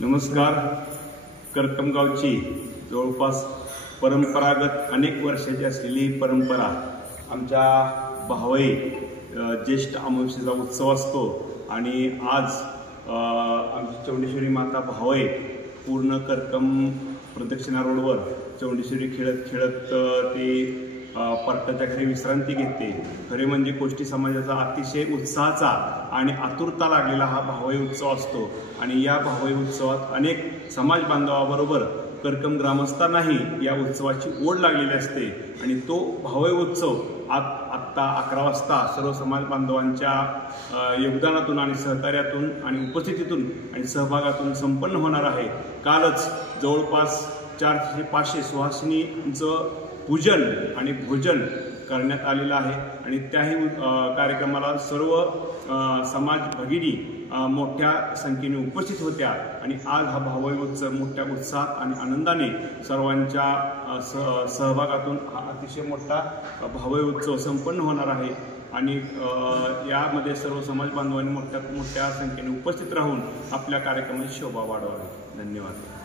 नमस्कार. करकमगावची जवळपास परंपरागत अनेक वर्षाची असलेली परंपरा आमच्या भावई ज्येष्ठ अमावस्येचा उत्सव असतो आणि आज आमची चौंडेश्वरी माता भावई पूर्ण करकम प्रदक्षिणा रोडवर चौंडेश्वरी खेळत खेळत ते परटाच्या घरी विश्रांती घेते. खरे म्हणजे कोष्टी समाजाचा अतिशय उत्साहाचा आणि आतुरता लागलेला हा भावई उत्सव असतो आणि या भावई उत्सवात अनेक समाज बांधवाबरोबर करकम ग्रामस्थांनाही या उत्सवाची ओढ लागलेली असते आणि तो भावई उत्सव आत्ता 11 वाजता सर्व समाज बांधवांच्या योगदानातून आणि सहकार्यातून आणि उपस्थितीतून आणि सहभागातून संपन्न होणार आहे. कालच जवळपास 400-500 सुहासिनींचं पूजन आणि भोजन करण्यात आलेलं आहे आणि त्याही कार्यक्रमाला सर्व समाज भगिनी मोठ्या संख्येने उपस्थित होत्या आणि आज हा भावई उत्सव मोठ्या उत्साहात आणि आनंदाने सर्वांच्या सहभागातून हा अतिशय मोठा भावई उत्सव संपन्न होणार आहे आणि यामध्ये सर्व समाज बांधवांनी मोठ्या संख्येने उपस्थित राहून आपल्या कार्यक्रमाची शोभा वाढवावी. धन्यवाद.